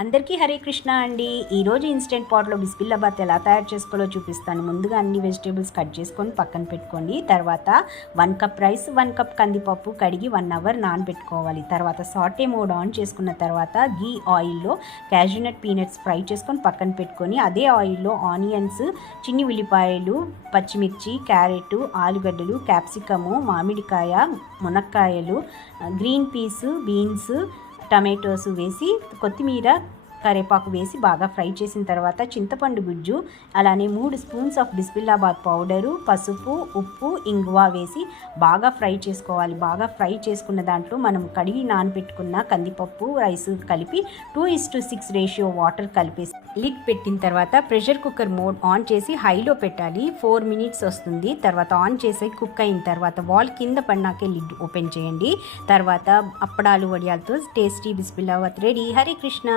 అందరికీ హరే కృష్ణ అండి. ఈరోజు ఇన్స్టెంట్ పాట్లో బిస్మిల్లాబాత్ ఎలా తయారు చేసుకోవాలో చూపిస్తాను. ముందుగా అన్ని వెజిటేబుల్స్ కట్ చేసుకొని పక్కన పెట్టుకోండి. తర్వాత 1 కప్ రైస్, 1 కప్ కందిపప్పు కడిగి 1 అవర్ నానబెట్టుకోవాలి. తర్వాత సాటే మోడ్ ఆన్ చేసుకున్న తర్వాత గీ ఆయిల్లో క్యాష్యూనట్ పీనట్స్ ఫ్రై చేసుకొని పక్కన పెట్టుకొని అదే ఆయిల్లో ఆనియన్స్, చిన్ని ఉల్లిపాయలు, పచ్చిమిర్చి, క్యారెట్, ఆలుగడ్డలు, క్యాప్సికము, మామిడికాయ, మునక్కాయలు, గ్రీన్ పీస్, బీన్స్, టమాటోస్ వేసి కొత్తిమీర, కరివేపాకు వేసి బాగా ఫ్రై చేసిన తర్వాత చింతపండు గుజ్జు, అలానే 3 స్పూన్స్ ఆఫ్ బిస్మిల్లాబాద్ పౌడరు, పసుపు, ఉప్పు, ఇంగువ వేసి బాగా ఫ్రై చేసుకోవాలి. బాగా ఫ్రై చేసుకున్న దాంట్లో మనం కడిగి నానబెట్టుకున్న కందిపప్పు, రైస్ కలిపి 2:6 రేషియో వాటర్ కలిపేసి లిడ్ పెట్టిన తర్వాత ప్రెషర్ కుక్కర్ మోడ్ ఆన్ చేసి హైలో పెట్టాలి. 4 మినిట్స్ వస్తుంది. తర్వాత ఆన్ చేసి కుక్ అయిన తర్వాత వాల్ కింద పడినాకే లిడ్ ఓపెన్ చేయండి. తర్వాత అప్పడాలు వడియాలతో టేస్టీ బిస్మిల్లాబాత్ రెడీ. హరే కృష్ణ.